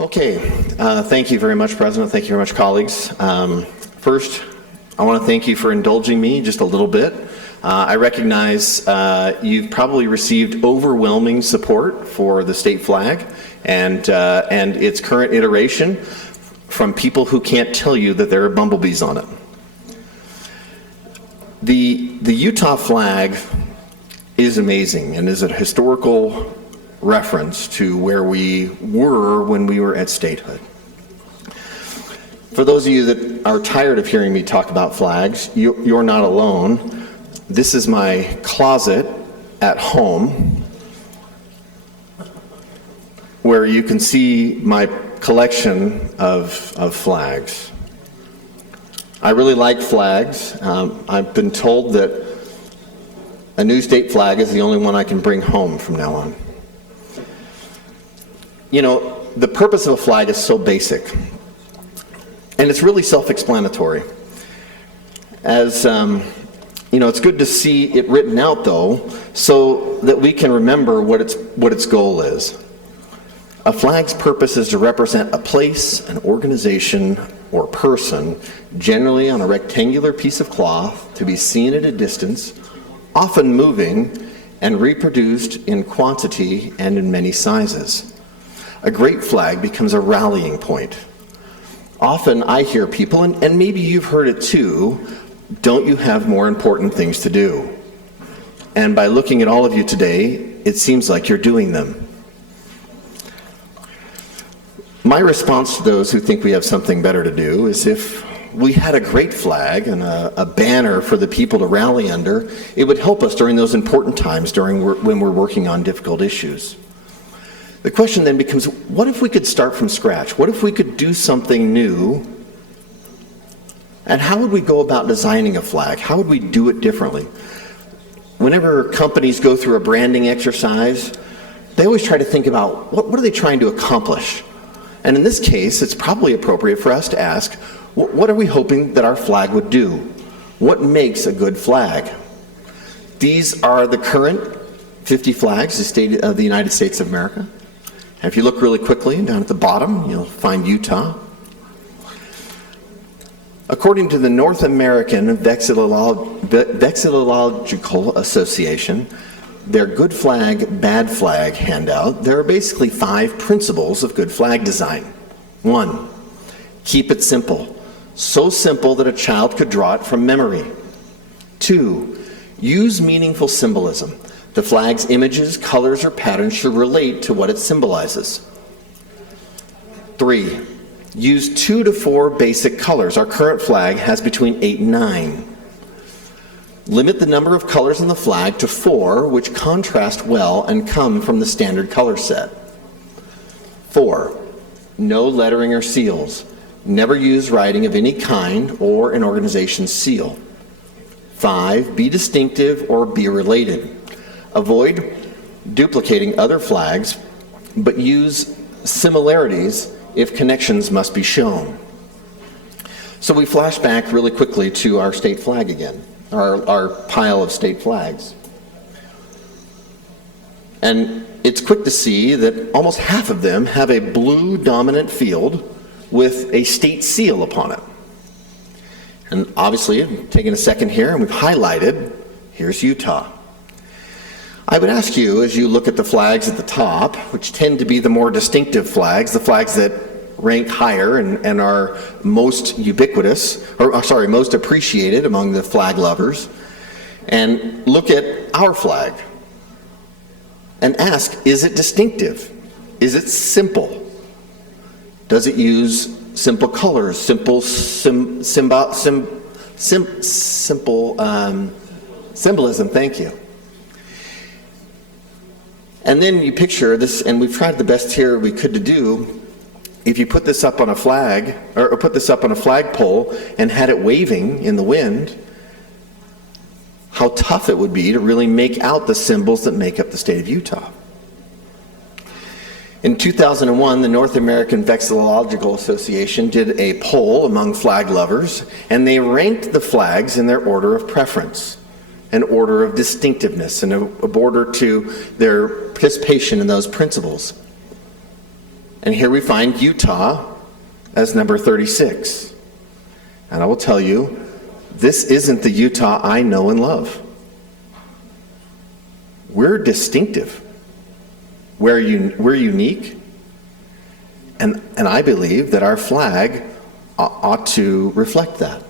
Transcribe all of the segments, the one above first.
Okay, thank you very much, President. Thank you very much, colleagues. First, I want to thank you for indulging me just a little bit. I recognize you've probably received overwhelming support for the state flag and its current iteration from people who can't tell you that there are bumblebees on it. The Utah flag is amazing and is a historical reference to where we were when we were at statehood. For those of you that are tired of hearing me talk about flags, you're not alone. This is my closet at home, where you can see my collection of flags. I really like flags. I've been told that a new state flag is the only one I can bring home from now on. You know, the purpose of a flag is so basic, and it's really self-explanatory. As you know, it's good to see it written out, though, so that we can remember what its goal is. A flag's purpose is to represent a place, an organization, or person, generally on a rectangular piece of cloth, to be seen at a distance, often moving, and reproduced in quantity and in many sizes. A great flag becomes a rallying point. Often I hear people, and maybe you've heard it too, don't you have more important things to do? And by looking at all of you today, it seems like you're doing them. My response to those who think we have something better to do is, if we had a great flag and a banner for the people to rally under, it would help us during those important times when we're working on difficult issues. The question then becomes, what if we could start from scratch? What if we could do something new? And how would we go about designing a flag? How would we do it differently? Whenever companies go through a branding exercise, they always try to think about what are they trying to accomplish? And in this case, it's probably appropriate for us to ask, what are we hoping that our flag would do? What makes a good flag? These are the current 50 flags of the United States of America. And if you look really quickly down at the bottom, you'll find Utah. According to the North American Vexillological Association, their good flag, bad flag handout, there are basically 5 principles of good flag design. 1, keep it simple. So simple that a child could draw it from memory. 2, use meaningful symbolism. The flag's images, colors, or patterns should relate to what it symbolizes. 3, use 2 to 4 basic colors. Our current flag has between 8 and 9. Limit the number of colors on the flag to 4, which contrast well and come from the standard color set. 4, no lettering or seals. Never use writing of any kind or an organization's seal. 5, be distinctive or be related. Avoid duplicating other flags, but use similarities if connections must be shown. So we flash back really quickly to our state flag again, our pile of state flags. And it's quick to see that almost half of them have a blue dominant field with a state seal upon it. And obviously, taking a second here, and we've highlighted, here's Utah. I would ask you, as you look at the flags at the top, which tend to be the more distinctive flags, the flags that rank higher and are most ubiquitous, most appreciated among the flag lovers, and look at our flag and ask, is it distinctive? Is it simple? Does it use simple colors, simple symbolism? Thank you. And then you picture this, and we've tried the best here we could to do. If you put this up on a flag, or put this up on a flagpole and had it waving in the wind, how tough it would be to really make out the symbols that make up the state of Utah. In 2001, the North American Vexillological Association did a poll among flag lovers, and they ranked the flags in their order of preference, an order of distinctiveness, and an order to their participation in those principles. And here we find Utah as number 36. And I will tell you, this isn't the Utah I know and love. We're distinctive. We're unique. And I believe that our flag ought to reflect that.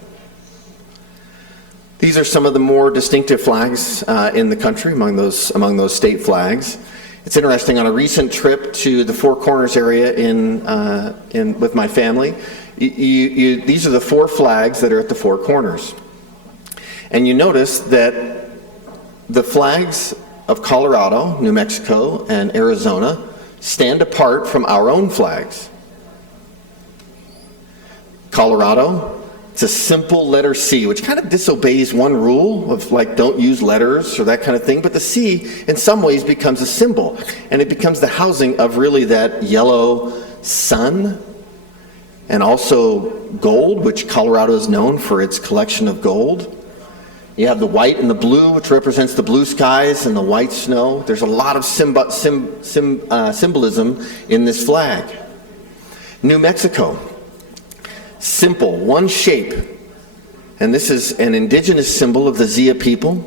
These are some of the more distinctive flags in the country among those state flags. It's interesting, on a recent trip to the Four Corners area with my family, these are the four flags that are at the Four Corners. And you notice that the flags of Colorado, New Mexico, and Arizona stand apart from our own flags. Colorado, it's a simple letter C, which kind of disobeys one rule of like don't use letters or that kind of thing, but the C in some ways becomes a symbol, and it becomes the housing of really that yellow sun, and also gold, which Colorado is known for its collection of gold. You have the white and the blue, which represents the blue skies and the white snow. There's a lot of symbolism in this flag. New Mexico, simple, one shape. And this is an indigenous symbol of the Zia people.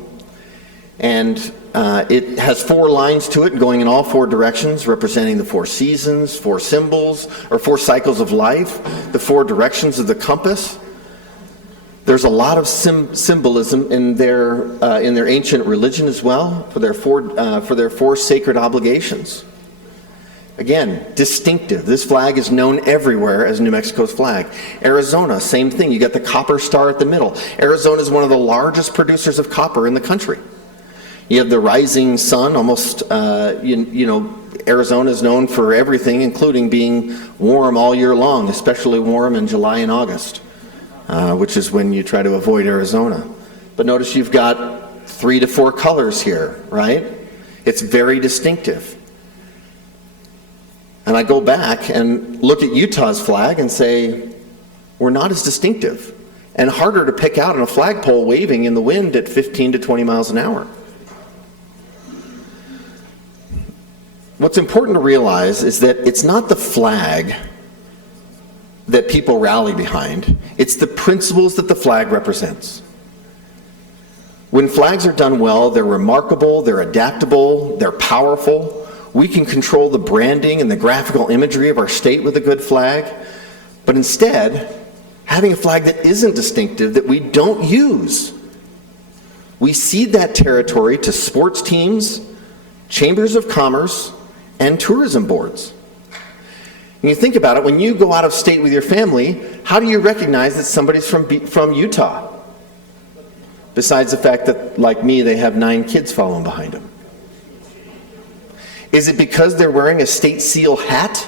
And it has four lines to it going in all four directions, representing the four seasons, four symbols, or four cycles of life, the four directions of the compass. There's a lot of symbolism in their ancient religion as well, for their four sacred obligations. Again, distinctive. This flag is known everywhere as New Mexico's flag. Arizona, same thing. You got the copper star at the middle. Arizona is one of the largest producers of copper in the country. You have the rising sun. Almost, Arizona is known for everything, including being warm all year long, especially warm in July and August, which is when you try to avoid Arizona. But notice you've got 3 to 4 colors here, right? It's very distinctive. And I go back and look at Utah's flag and say, we're not as distinctive and harder to pick out on a flagpole waving in the wind at 15 to 20 miles an hour. What's important to realize is that it's not the flag that people rally behind, it's the principles that the flag represents. When flags are done well, they're remarkable, they're adaptable, they're powerful. We can control the branding and the graphical imagery of our state with a good flag, but instead, having a flag that isn't distinctive, that we don't use, we cede that territory to sports teams, chambers of commerce, and tourism boards. And you think about it, when you go out of state with your family, how do you recognize that somebody's from Utah? Besides the fact that, like me, they have 9 kids following behind them. Is it because they're wearing a state seal hat?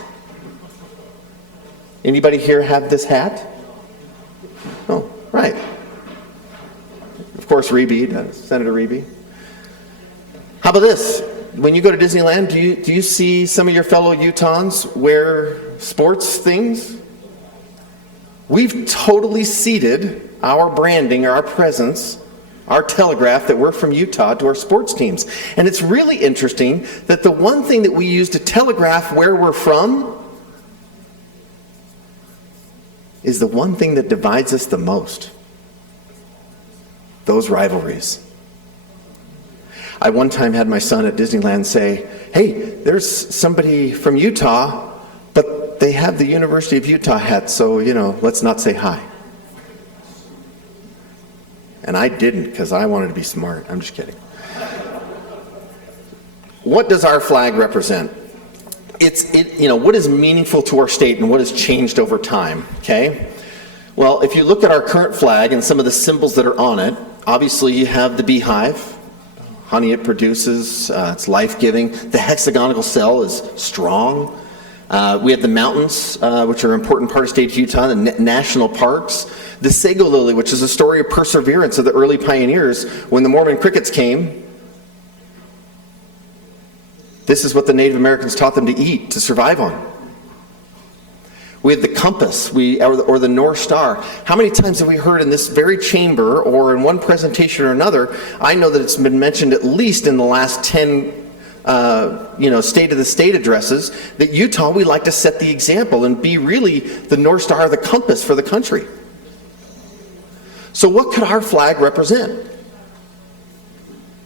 Anybody here have this hat? Oh, right. Of course, Reeby, Senator Reeby. How about this? When you go to Disneyland, do you see some of your fellow Utahns wear sports things? We've totally ceded our branding, our presence, our telegraph that we're from Utah to our sports teams. And it's really interesting that the one thing that we use to telegraph where we're from is the one thing that divides us the most. Those rivalries. I one time had my son at Disneyland say, hey, there's somebody from Utah, but they have the University of Utah hat, so, let's not say hi. And I didn't, because I wanted to be smart. I'm just kidding. What does our flag represent? What is meaningful to our state and what has changed over time, okay? Well, if you look at our current flag and some of the symbols that are on it, obviously you have the beehive, honey it produces, it's life-giving. The hexagonal cell is strong. We have the mountains, which are an important part of state of Utah, the national parks. The sago lily, which is a story of perseverance of the early pioneers when the Mormon crickets came. This is what the Native Americans taught them to eat, to survive on. We have the compass, or the North Star. How many times have we heard in this very chamber or in one presentation or another? I know that it's been mentioned at least in the last 10 state of the state addresses, that Utah, we like to set the example and be really the North Star, the compass for the country. So what could our flag represent?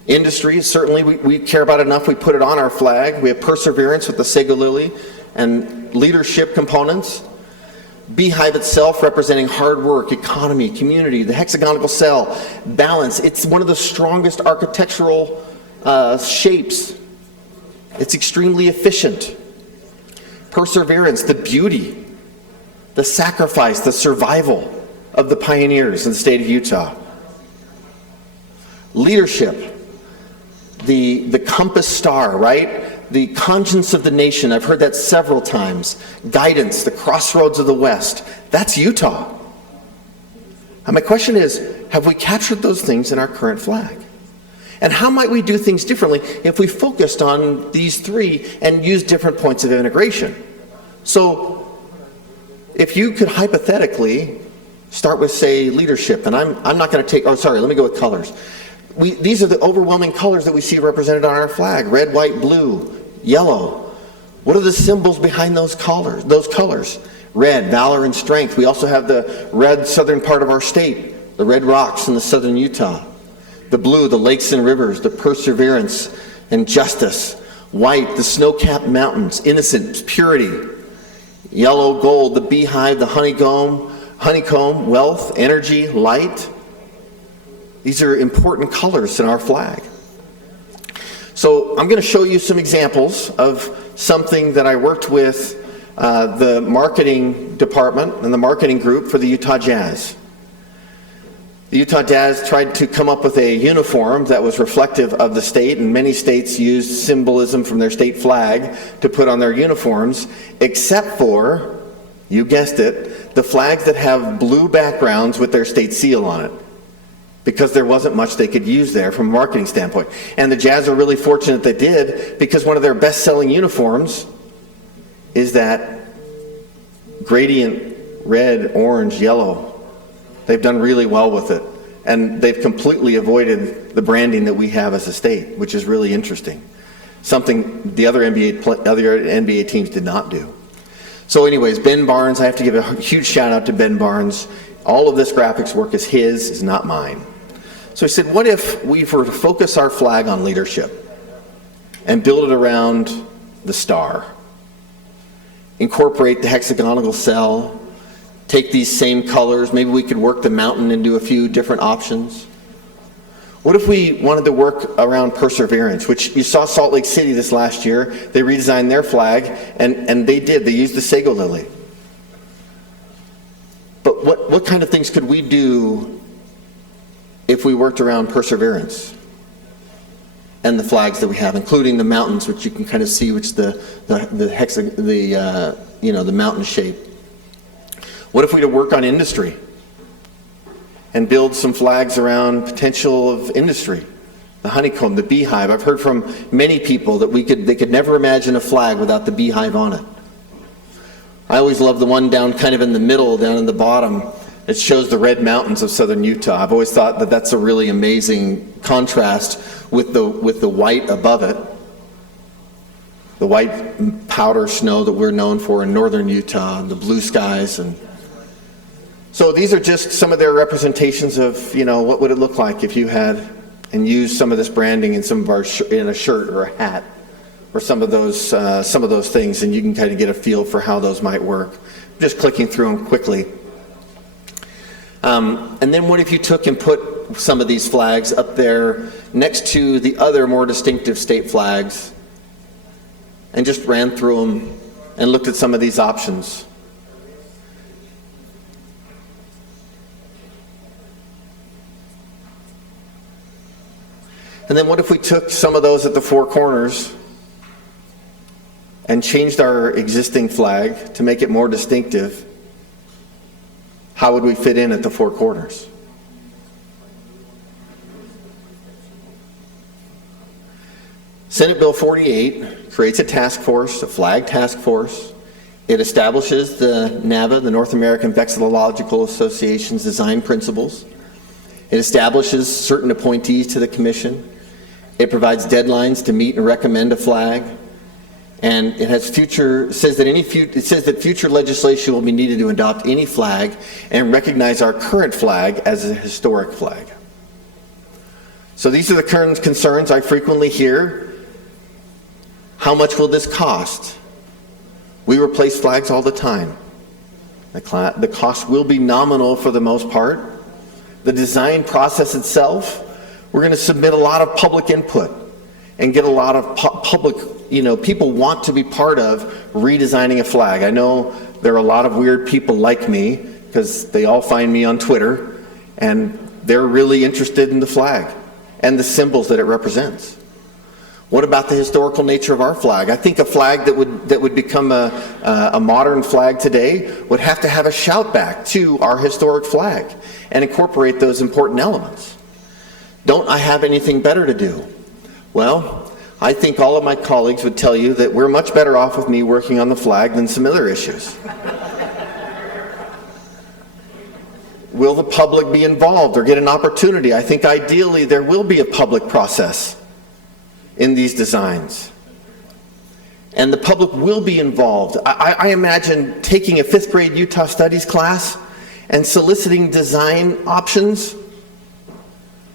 Industry, certainly we care about enough, we put it on our flag. We have perseverance with the sago lily and leadership components. Beehive itself representing hard work, economy, community. The hexagonal cell, balance. It's one of the strongest architectural shapes. It's extremely efficient. Perseverance, the beauty, the sacrifice, the survival of the pioneers in the state of Utah. Leadership, the compass star, right? The conscience of the nation. I've heard that several times. Guidance, the crossroads of the West. That's Utah. And my question is, have we captured those things in our current flag? And how might we do things differently if we focused on these three and used different points of integration? So if you could hypothetically start with, say, leadership, and I'm not going to take, let me go with colors. These are the overwhelming colors that we see represented on our flag: red, white, blue, yellow. What are the symbols behind those colors? Red, valor and strength. We also have the red southern part of our state, the red rocks in the southern Utah. The blue, the lakes and rivers, the perseverance and justice. White, the snow-capped mountains, innocence, purity. Yellow, gold, the beehive, the honeycomb, wealth, energy, light. These are important colors in our flag. So I'm going to show you some examples of something that I worked with the marketing department and the marketing group for the Utah Jazz. The Utah Jazz tried to come up with a uniform that was reflective of the state, and many states used symbolism from their state flag to put on their uniforms, except for, you guessed it, the flags that have blue backgrounds with their state seal on it, because there wasn't much they could use there from a marketing standpoint. And the Jazz are really fortunate they did, because one of their best-selling uniforms is that gradient red, orange, yellow. They've done really well with it. And they've completely avoided the branding that we have as a state, which is really interesting. Something the other NBA teams did not do. So anyways, Ben Barnes, I have to give a huge shout out to Ben Barnes. All of this graphics work is his, is not mine. So he said, what if we were to focus our flag on leadership and build it around the star? Incorporate the hexagonal cell, take these same colors, maybe we could work the mountain into a few different options. What if we wanted to work around perseverance, which you saw Salt Lake City this last year. They redesigned their flag, and they used the sago lily. But what kind of things could we do if we worked around perseverance and the flags that we have, including the mountains, which you can kind of see, which the mountain shape? What if we were to work on industry and build some flags around potential of industry? The honeycomb, the beehive. I've heard from many people that they could never imagine a flag without the beehive on it. I always love the one down kind of in the middle, down in the bottom. It shows the red mountains of southern Utah. I've always thought that that's a really amazing contrast with the white above it. The white powder snow that we're known for in northern Utah, and the blue skies. And so these are just some of their representations of, what would it look like if you had and used some of this branding in some of our in a shirt or a hat, or some of those things, and you can kind of get a feel for how those might work. Just clicking through them quickly. And then what if you took and put some of these flags up there next to the other more distinctive state flags and just ran through them and looked at some of these options? And then what if we took some of those at the four corners and changed our existing flag to make it more distinctive? How would we fit in at the four corners? Senate Bill 48 creates a task force, a flag task force. It establishes the NAVA, the North American Vexillological Association's design principles. It establishes certain appointees to the commission. It provides deadlines to meet and recommend a flag. And it has it says that future legislation will be needed to adopt any flag and recognize our current flag as a historic flag. So these are the current concerns I frequently hear. How much will this cost? We replace flags all the time. The cost will be nominal for the most part. The design process itself, we're going to submit a lot of public input and get a lot of public, people want to be part of redesigning a flag. I know there are a lot of weird people like me because they all find me on Twitter and they're really interested in the flag and the symbols that it represents. What about the historical nature of our flag? I think a flag that would become a modern flag today would have to have a shout back to our historic flag and incorporate those important elements. Don't I have anything better to do? Well, I think all of my colleagues would tell you that we're much better off with me working on the flag than some other issues. Will the public be involved or get an opportunity? I think ideally there will be a public process in these designs. And the public will be involved. I imagine taking a 5th grade Utah Studies class and soliciting design options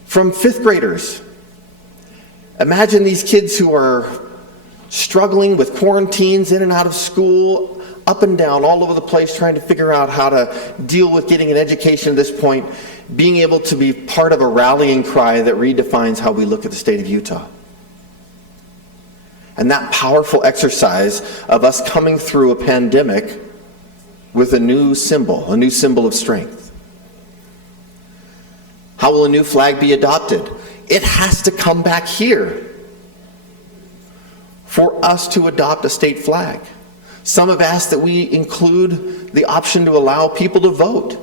from 5th graders. Imagine these kids who are struggling with quarantines in and out of school, up and down, all over the place, trying to figure out how to deal with getting an education at this point, being able to be part of a rallying cry that redefines how we look at the state of Utah. And that powerful exercise of us coming through a pandemic with a new symbol of strength. How will a new flag be adopted? It has to come back here for us to adopt a state flag. Some have asked that we include the option to allow people to vote.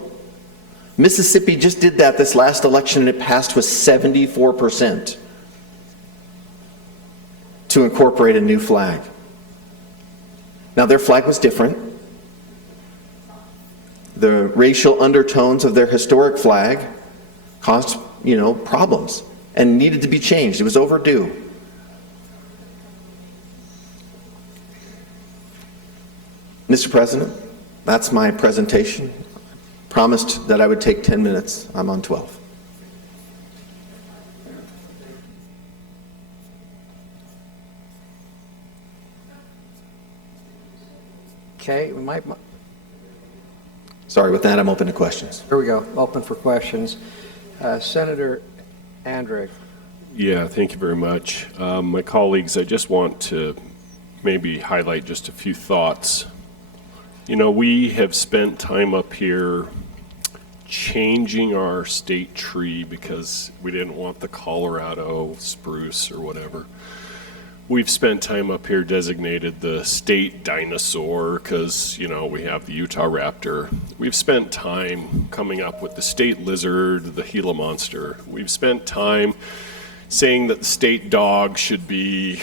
Mississippi just did that this last election and it passed with 74% to incorporate a new flag. Now their flag was different. The racial undertones of their historic flag caused, problems and needed to be changed. It was overdue. Mr. President, that's my presentation. Promised that I would take 10 minutes. I'm on 12. Okay, we might. Sorry, with that, I'm open to questions. Here we go, open for questions. Senator Andrick. Yeah, thank you very much. My colleagues, I just want to maybe highlight just a few thoughts. We have spent time up here changing our state tree because we didn't want the Colorado spruce or whatever. We've spent time up here designated the state dinosaur because, we have the Utah raptor. We've spent time coming up with the state lizard, the Gila monster. We've spent time saying that the state dog should be,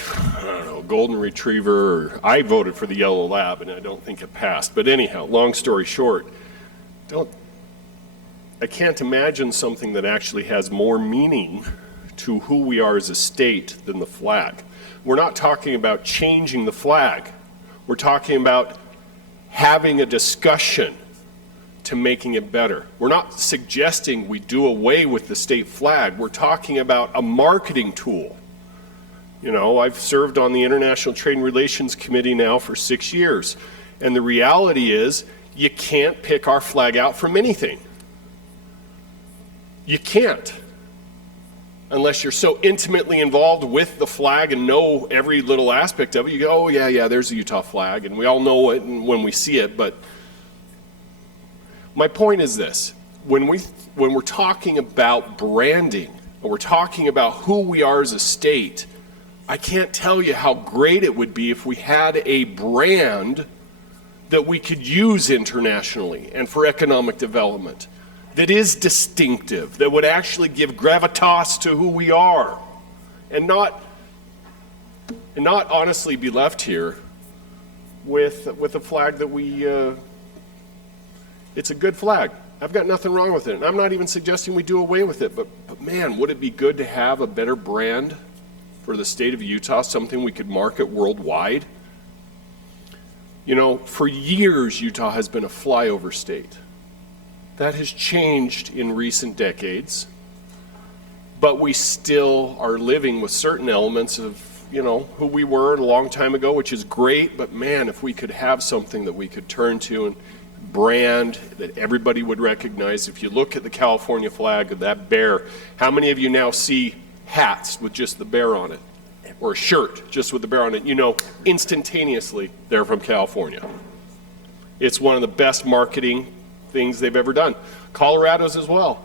golden retriever. Or I voted for the yellow lab and I don't think it passed. But anyhow, long story short, I can't imagine something that actually has more meaning to who we are as a state than the flag. We're not talking about changing the flag. We're talking about having a discussion to making it better. We're not suggesting we do away with the state flag. We're talking about a marketing tool. I've served on the International Trade and Relations Committee now for 6 years. And the reality is you can't pick our flag out from anything. You can't. Unless you're so intimately involved with the flag and know every little aspect of it, you go, oh yeah, there's the Utah flag, and we all know it when we see it. But my point is this: when we're talking about branding, and we're talking about who we are as a state, I can't tell you how great it would be if we had a brand that we could use internationally and for economic development, that is distinctive, that would actually give gravitas to who we are, and not honestly be left here with a flag that it's a good flag. I've got nothing wrong with it, and I'm not even suggesting we do away with it, but man, would it be good to have a better brand for the state of Utah, something we could market worldwide. You know, for years, Utah has been a flyover state. That has changed in recent decades, but we still are living with certain elements of, you know, who we were a long time ago, which is great, but man, if we could have something that we could turn to and brand that everybody would recognize. If you look at the California flag of that bear, how many of you now see hats with just the bear on it? Or a shirt just with the bear on it? You know, instantaneously, they're from California. It's one of the best marketing things they've ever done. Colorado's as well.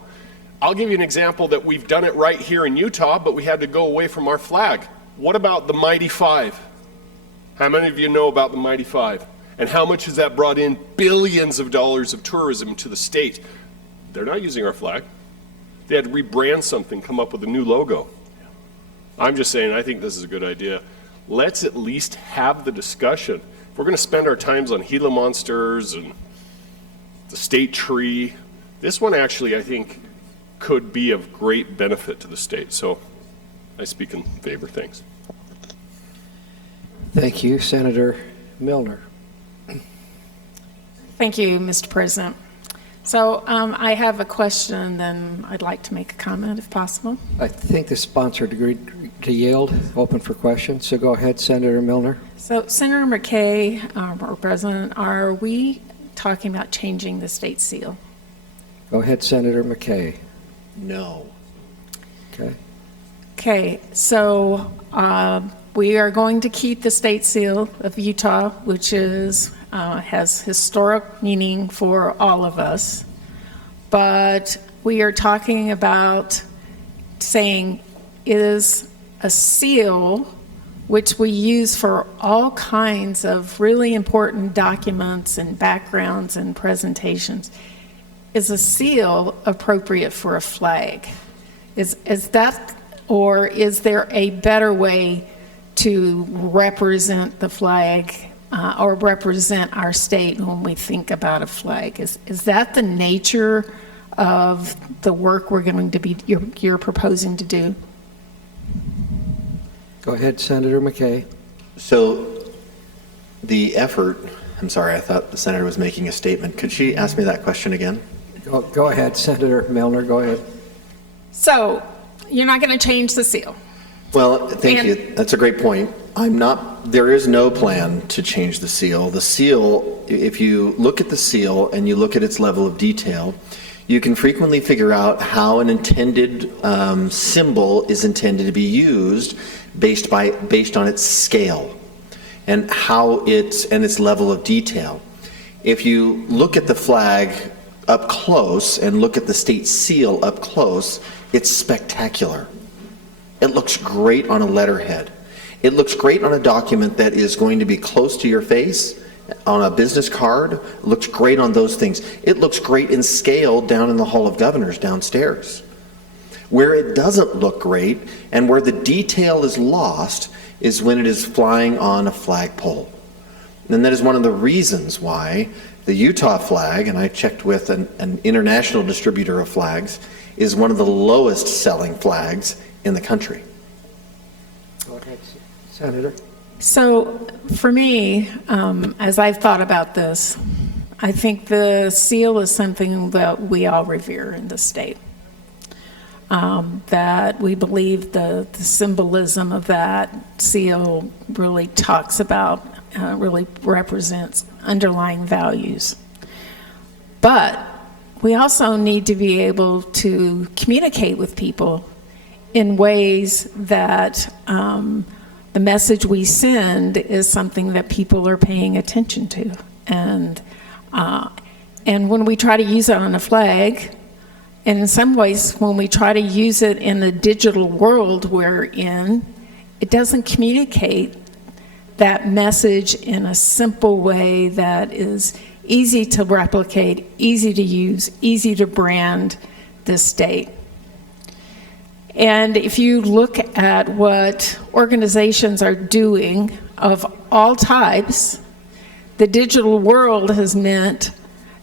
I'll give you an example that we've done it right here in Utah, but we had to go away from our flag. What about the Mighty Five? How many of you know about the Mighty Five? And how much has that brought in? Billions of dollars of tourism to the state. They're not using our flag. They had to rebrand something, come up with a new logo. I'm just saying, I think this is a good idea. Let's at least have the discussion. If we're going to spend our times on Gila monsters and the state tree, this one actually, I think, could be of great benefit to the state. So I speak in favor. Thanks. Thank you. Senator Milner. Thank you, Mr. President. So I have a question, then I'd like to make a comment if possible. I think the sponsor agreed to yield, open for questions. So go ahead, Senator Milner. So Senator McCay, our President, are we talking about changing the state seal? Go ahead, Senator McCay. No. Okay. Okay, so we are going to keep the state seal of Utah, which is has historic meaning for all of us. But we are talking about saying is a seal which we use for all kinds of really important documents and backgrounds and presentations. Is a seal appropriate for a flag? Is that, or is there a better way to represent the flag or represent our state when we think about a flag? Is that the nature of the work we're going to be, you're proposing to do? Go ahead, Senator McCay. So the effort, I'm sorry, I thought the senator was making a statement. Could she ask me that question again? Go ahead, Senator Milner. Go ahead. So you're not going to change the seal? Well, thank you. That's a great point. There is no plan to change the seal. The seal, if you look at the seal and you look at its level of detail, you can frequently figure out how an intended symbol is intended to be used based on its scale and its level of detail. If you look at the flag up close and look at the state seal up close, it's spectacular. It looks great on a letterhead. It looks great on a document that is going to be close to your face, on a business card. It looks great on those things. It looks great in scale down in the Hall of Governors downstairs. Where it doesn't look great and where the detail is lost is when it is flying on a flagpole. And that is one of the reasons why the Utah flag, and I checked with an international distributor of flags, is one of the lowest selling flags in the country. Go ahead, Senator. So for me, as I've thought about this, I think the seal is something that we all revere in the state. That we believe the symbolism of that seal really talks about, really represents underlying values. But we also need to be able to communicate with people in ways that the message we send is something that people are paying attention to. And when we try to use it on a flag, and in some ways, when we try to use it in the digital world we're in, it doesn't communicate that message in a simple way that is easy to replicate, easy to use, easy to brand this state. And if you look at what organizations are doing of all types, the digital world has meant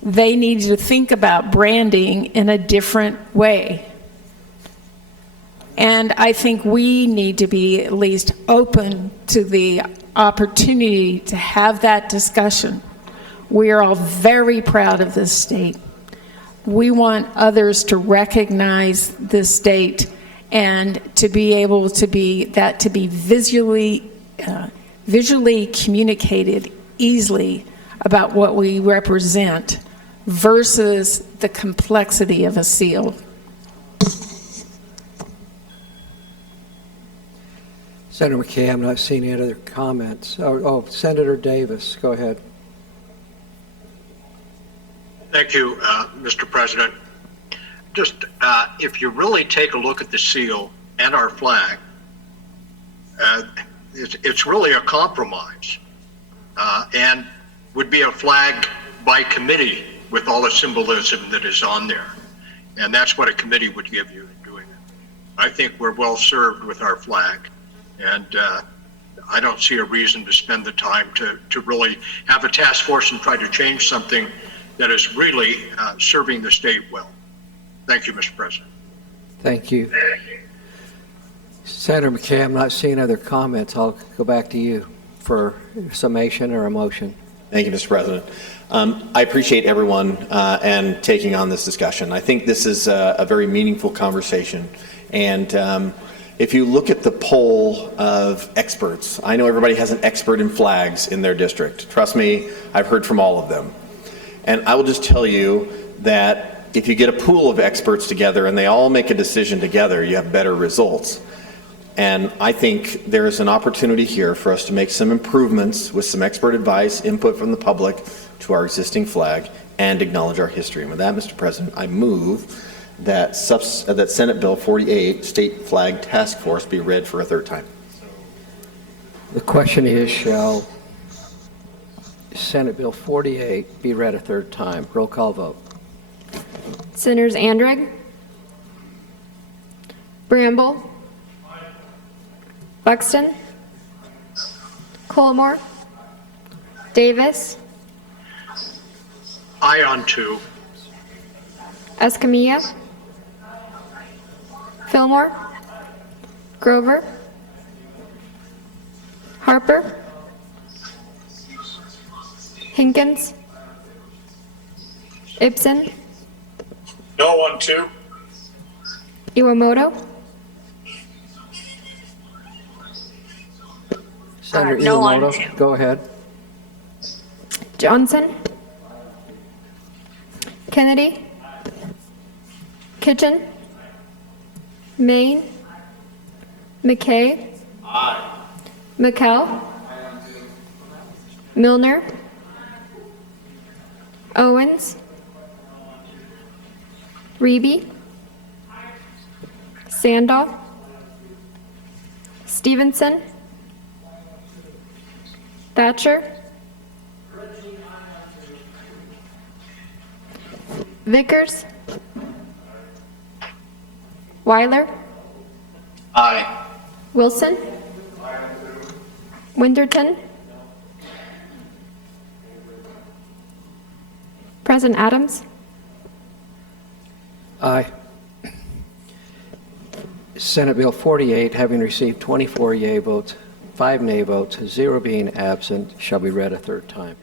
they need to think about branding in a different way. And I think we need to be at least open to the opportunity to have that discussion. We are all very proud of this state. We want others to recognize this state and to be able to be visually communicated easily about what we represent versus the complexity of a seal. Senator McCay, I'm not seeing any other comments. Oh, Senator Davis, go ahead. Thank you, Mr. President. Just if you really take a look at the seal and our flag, it's really a compromise and would be a flag by committee with all the symbolism that is on there. And that's what a committee would give you in doing it. I think we're well served with our flag. And I don't see a reason to spend the time to really have a task force and try to change something that is really serving the state well. Thank you, Mr. President. Thank you. Senator McCay, I'm not seeing other comments. I'll go back to you for summation or a motion. Thank you, Mr. President. I appreciate everyone and taking on this discussion. I think this is a very meaningful conversation. And if you look at the poll of experts, I know everybody has an expert in flags in their district. Trust me, I've heard from all of them. And I will just tell you that if you get a pool of experts together and they all make a decision together, you have better results. And I think there is an opportunity here for us to make some improvements with some expert advice, input from the public to our existing flag, and acknowledge our history. And with that, Mr. President, I move that Senate Bill 48, State Flag Task Force, be read for a third time. The question is, shall Senate Bill 48 be read a third time? Roll call vote. Senators Andrigg, Bramble, Buxton, Colmore, Davis, Aye on 2. Escamilla, Fillmore, Grover, Harper, Hinkins, Ibsen, No on 2. Iwamoto, Senator no on Iwamoto, go ahead. Johnson, Kennedy, Kitchen, Maine, McCay, McCall, Milner, Owens, Reeby, Sandal, Stevenson, Thatcher, Vickers, Weiler, Aye. Wilson, Winterton, President Adams, Aye. Senate Bill 48, having received 24 yea votes, 5 nay votes, 0 being absent, shall be read a third time.